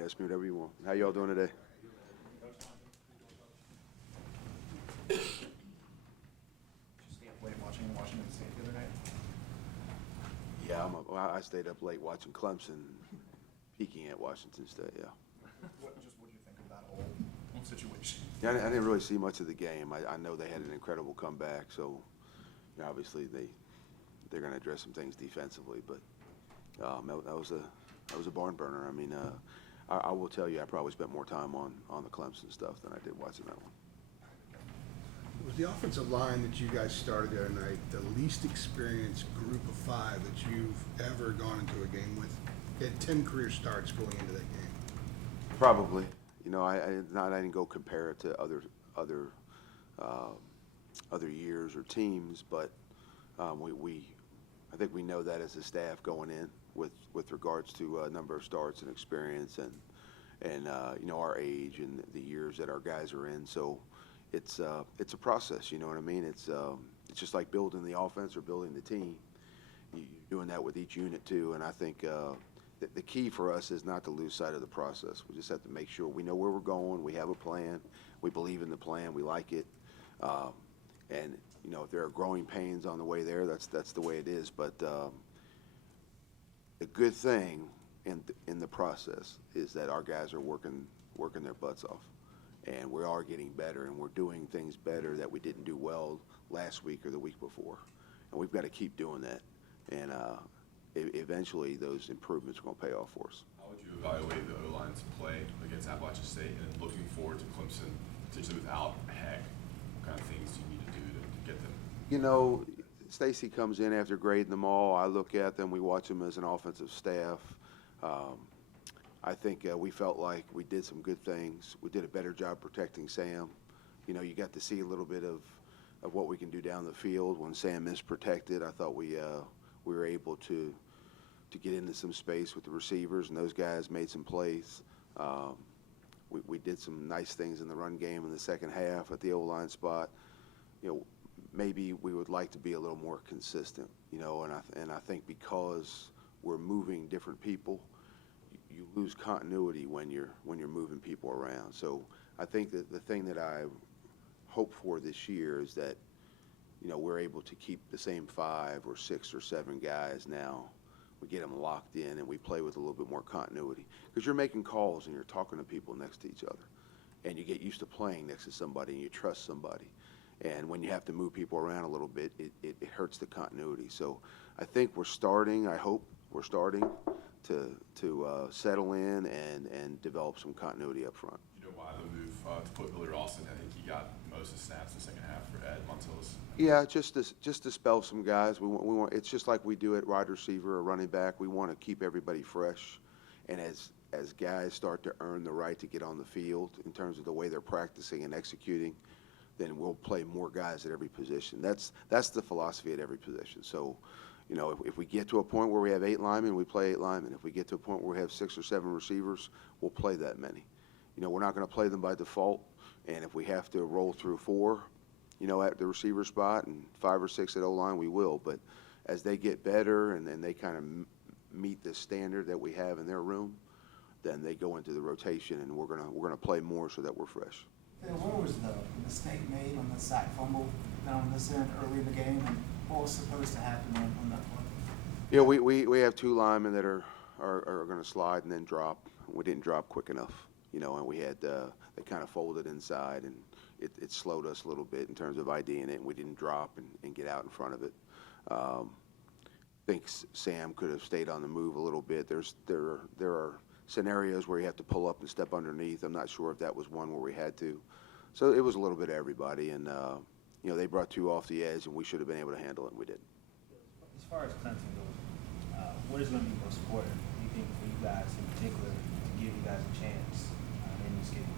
Yeah, ask me whatever you want. How y'all doing today? Just stay up late watching Washington State the other night. Yeah, I stayed up late watching Clemson, peeking at Washington State. Yeah. What do you think of that whole situation? Yeah, I didn't really see much of the game. I know they had an incredible comeback, so obviously they're going to address some things defensively, but that was a barn burner. I mean, I will tell you, I probably spent more time on the Clemson stuff than I did watching that one. Was the offensive line that you guys started the other night the least experienced group of five that you've ever gone into a game with? You had 10 career starts going into that game. Probably. You know, I didn't go compare it to other years or teams, but I think we know that as a staff going in with regards to number of starts and experience and you know, our age and the years that our guys are in. So it's a process. You know what I mean? It's just like building the offense or building the team. You're doing that with each unit too, and I think. The key for us is not to lose sight of the process. We just have to make sure we know where we're going. We have a plan. We believe in the plan. We like it. And you know, if there are growing pains on the way there, that's the way it is. But the good thing in the process is that our guys are working their butts off, and we are getting better, and we're doing things better that we didn't do well last week or the week before, and we've got to keep doing that. And eventually those improvements are going to pay off for us. How would you evaluate the O-line's play against Appalachian State, and looking forward to Clemson, potentially without Heck? What kind of things do you need to do to get them? You know, Stacy comes in after grading them all. I look at them. We watch them as an offensive staff. I think we felt like we did some good things. We did a better job protecting Sam. You know, you got to see a little bit of what we can do down the field when Sam is protected. I thought we were able to get into some space with the receivers, and those guys made some plays. We did some nice things in the run game in the second half at the O-line spot. You know, maybe we would like to be a little more consistent, you know, and I think because we're moving different people, you lose continuity when you're moving people around. So I think that the thing that I hope for this year is that, you know, we're able to keep the same 5 or 6 or 7 guys now. We get them locked in, and we play with a little bit more continuity. Because you're making calls, and you're talking to people next to each other. And you get used to playing next to somebody, and you trust somebody. And when you have to move people around a little bit, it hurts the continuity. So I think I hope we're starting to settle in and develop some continuity up front. You know why the move to put Billy Ralston? I think he got most of the snaps in the second half for Ed Montilus. Yeah, just to spell some guys. We want. It's just like we do at wide receiver or running back. We want to keep everybody fresh, and as guys start to earn the right to get on the field in terms of the way they're practicing and executing, then we'll play more guys at every position. That's the philosophy at every position. So, you know, if we get to a point where we have 8 linemen, we play 8 linemen. If we get to a point where we have 6 or 7 receivers, we'll play that many. You know, we're not going to play them by default, and if we have to roll through 4, you know, at the receiver spot and 5 or 6 at O-line, we will. But as they get better and then they kind of meet the standard that we have in their room, then they go into the rotation, and we're gonna play more so that we're fresh. Phil, what was the mistake made on the sack fumble down on this end early in the game, and what was supposed to happen on that play? Yeah, we have 2 linemen that are going to slide and then drop. We didn't drop quick enough, you know, and we had they kind of folded inside, and it slowed us a little bit in terms of IDing it, and we didn't drop and get out in front of it. I think Sam could have stayed on the move a little bit. There are scenarios where you have to pull up and step underneath. I'm not sure if that was one where we had to. So it was a little bit of everybody, and you know, they brought 2 off the edge, and we should have been able to handle it, and we didn't. As far as Clemson goes, what is going to be most important, do you think, for you guys in particular, to give you guys a chance in this game?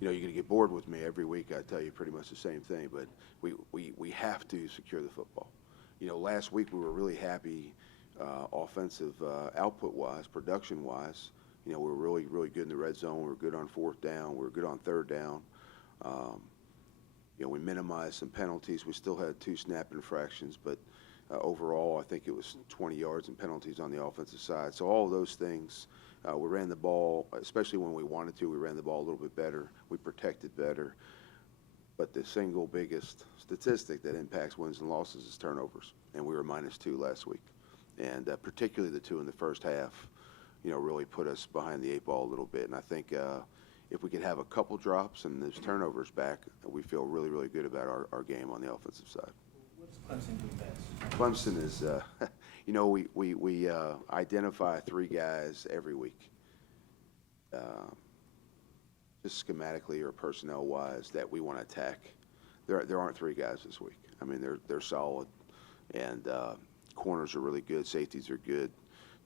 You know, you're going to get bored with me every week. I tell you pretty much the same thing, but we have to secure the football. You know, last week we were really happy offensive output-wise, production-wise. You know, we were really, really good in the red zone. We were good on 4th down. We were good on 3rd down. You know, we minimized some penalties. We still had 2 snap infractions, but overall, I think it was 20 yards and penalties on the offensive side. So all of those things We ran the ball, especially when we wanted to, we ran the ball a little bit better. We protected better. But the single biggest statistic that impacts wins and losses is turnovers. And we were -2 last week. And particularly the 2 in the first half, really put us behind the 8 ball a little bit. And I think if we could have a couple drops and those turnovers back, we feel really, really good about our game on the offensive side. What does Clemson do best? Clemson is, we identify 3 guys every week, just schematically or personnel-wise, that we want to attack. There aren't 3 guys this week. I mean, they're solid, and corners are really good. Safeties are good.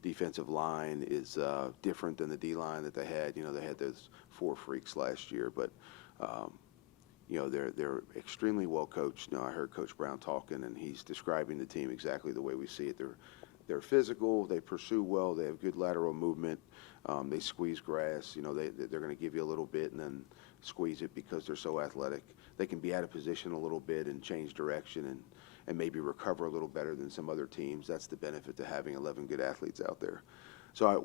Defensive line is different than the D-line that they had. They had those 4 freaks last year, but they're extremely well coached. I heard Coach Brown talking, and he's describing the team exactly the way we see it. They're physical. They pursue well. They have good lateral movement. They squeeze grass. They're going to give you a little bit and then squeeze it because they're so athletic. They can be out of position a little bit and change direction and maybe recover a little better than some other teams. That's the benefit to having 11 good athletes out there. So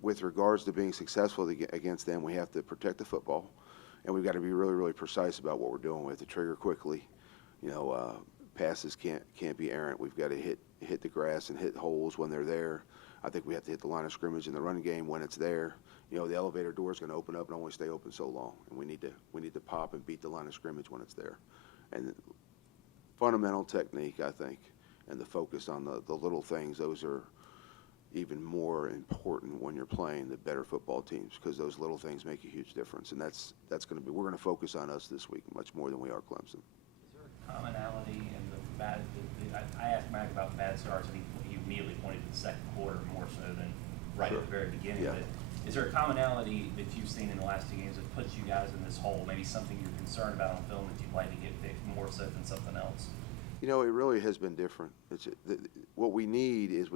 with regards to being successful against them, we have to protect the football, and we've got to be really, really precise about what we're doing. We have to trigger quickly. Passes can't be errant. We've got to hit the grass and hit holes when they're there. I think we have to hit the line of scrimmage in the running game when it's there. The elevator door is going to open up and only stay open so long, and we need to pop and beat the line of scrimmage when it's there. And fundamental technique, I think, and the focus on the little things, those are even more important when you're playing the better football teams, because those little things make a huge difference. And we're going to focus on us this week much more than we are Clemson. Is there a commonality in the bad? I asked Mac about bad starts, and he immediately pointed to the second quarter more so than right Sure. at the very beginning. Yeah. But is there a commonality that you've seen in the last 2 games that puts you guys in this hole? Maybe something you're concerned about on film that you'd like to get fixed more so than something else? It really has been different. What we need is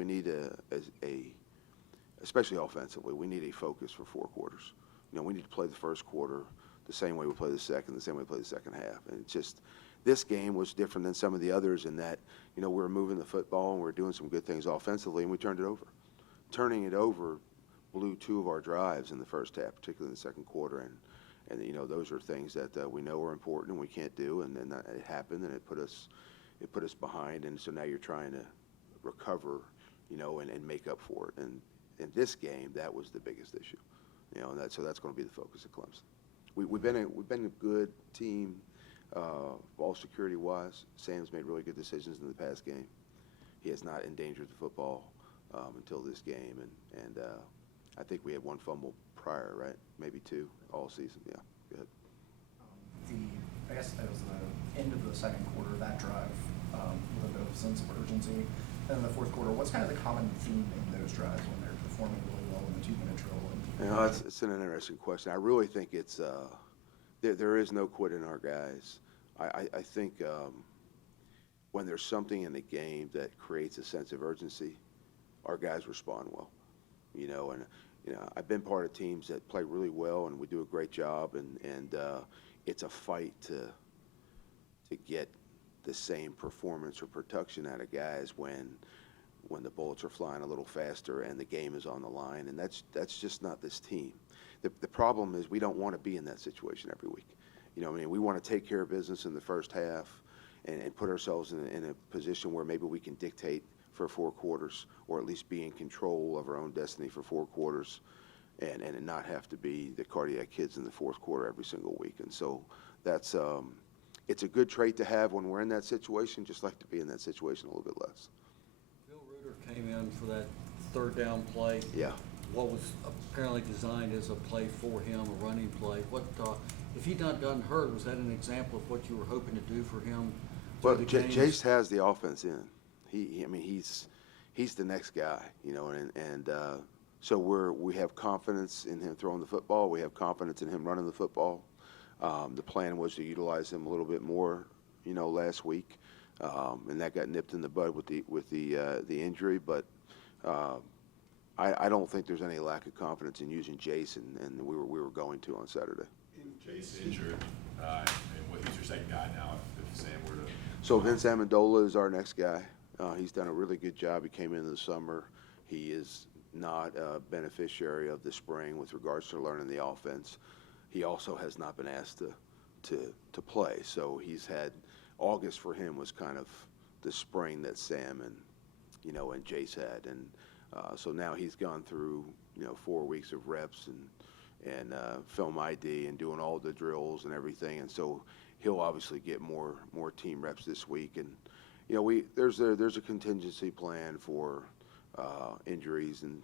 especially offensively, we need a focus for 4 quarters. We need to play the first quarter the same way we play the second, the same way we play the second half. And it's just, this game was different than some of the others in that, we were moving the football and we were doing some good things offensively, and we turned it over. Turning it over blew 2 of our drives in the first half, particularly in the second quarter. And those are things that we know are important and we can't do. And then it happened, and it put us behind. And so now you're trying to recover, and make up for it. And in this game, that was the biggest issue, and so that's going to be the focus of Clemson. We've been a good team, ball security wise. Sam's made really good decisions in the past game. He has not endangered the football until this game, and I think we had 1 fumble prior, right? Maybe 2 all season. Yeah, go ahead. I guess that was the end of the second quarter, that drive, with a bit of sense of urgency. And in the fourth quarter, what's kind of the common theme in those drives when they're performing really well in the 2-minute drill? It's an interesting question. I really think it's there is no quit in our guys. I think when there's something in the game that creates a sense of urgency, our guys respond well. I've been part of teams that play really well and we do a great job, and it's a fight to get the same performance or production out of guys when the bullets are flying a little faster and the game is on the line, and that's just not this team. The problem is we don't want to be in that situation every week. We want to take care of business in the first half and put ourselves in a position where maybe we can dictate for 4 quarters, or at least be in control of our own destiny for 4 quarters, and not have to be the cardiac kids in the fourth quarter every single week. And so that's it's a good trait to have when we're in that situation, just like to be in that situation a little bit less. Phil Reuter came in for that 3rd down play. Yeah. What was apparently designed as a play for him, a running play. If he'd not gotten hurt, was that an example of what you were hoping to do for him? Well, Jace has the offense in. He's the next guy, and so we have confidence in him throwing the football. We have confidence in him running the football. The plan was to utilize him a little bit more, last week, and that got nipped in the bud with the injury. But I don't think there's any lack of confidence in using Jason, and we were going to on Saturday. Jason injured, and he's your second guy now. If Sam were to. So Vince Amendola is our next guy. He's done a really good job. He came in the summer. He is not a beneficiary of the spring with regards to learning the offense. He also has not been asked to play. So he's had, August for him was kind of the spring that Sam and, and Jace had. And so now he's gone through, 4 weeks of reps and film ID and doing all the drills and everything. And so he'll obviously get more team reps this week. And, there's a contingency plan for injuries, and,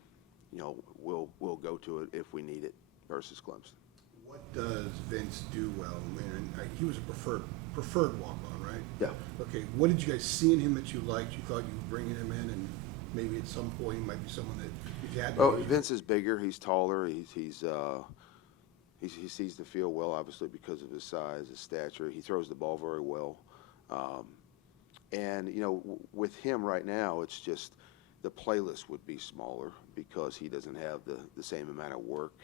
we'll go to it if we need it versus Clemson. What does Vince do well? He was a preferred walk-on, right? Yeah. Okay, what did you guys see in him that you liked? You thought you were bringing him in, and maybe at some point he might be someone that if you had to. Oh, Vince is bigger. He's taller. He sees the field well, obviously because of his size, his stature. He throws the ball very well. And with him right now, it's just the playlist would be smaller because he doesn't have the same amount of work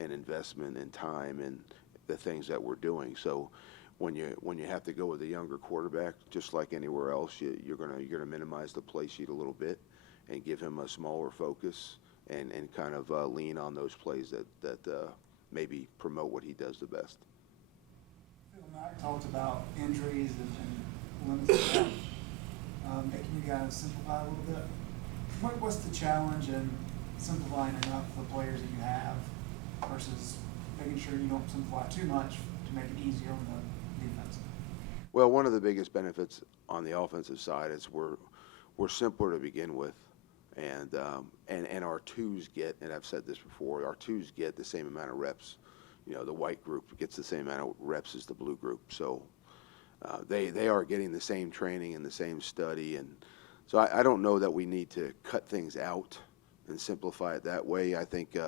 and investment and time and the things that we're doing. So when you have to go with a younger quarterback, just like anywhere else, you're gonna minimize the play sheet a little bit and give him a smaller focus and kind of lean on those plays that maybe promote what he does the best. Phil Mack talked about injuries and limited depth, making you guys simplify a little bit. What's the challenge in simplifying enough the players that you have versus making sure you don't simplify too much to make it easier on the defense? Well, one of the biggest benefits on the offensive side is we're simpler to begin with, and our twos get, and I've said this before, our twos get the same amount of reps. The white group gets the same amount of reps as the blue group, so they are getting the same training and the same study, and so I don't know that we need to cut things out and simplify it that way. I think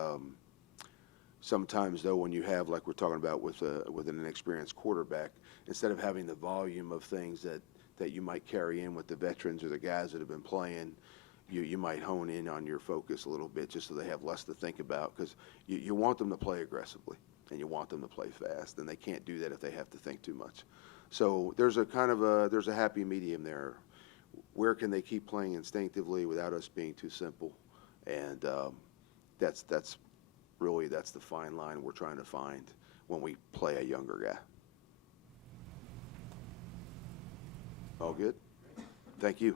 sometimes, though, when you have, like we're talking about with an inexperienced quarterback, instead of having the volume of things that you might carry in with the veterans or the guys that have been playing, you might hone in on your focus a little bit just so they have less to think about, because you want them to play aggressively and you want them to play fast, and they can't do that if they have to think too much. So there's a happy medium there. Where can they keep playing instinctively without us being too simple? And that's the fine line we're trying to find when we play a younger guy. All good? Thank you.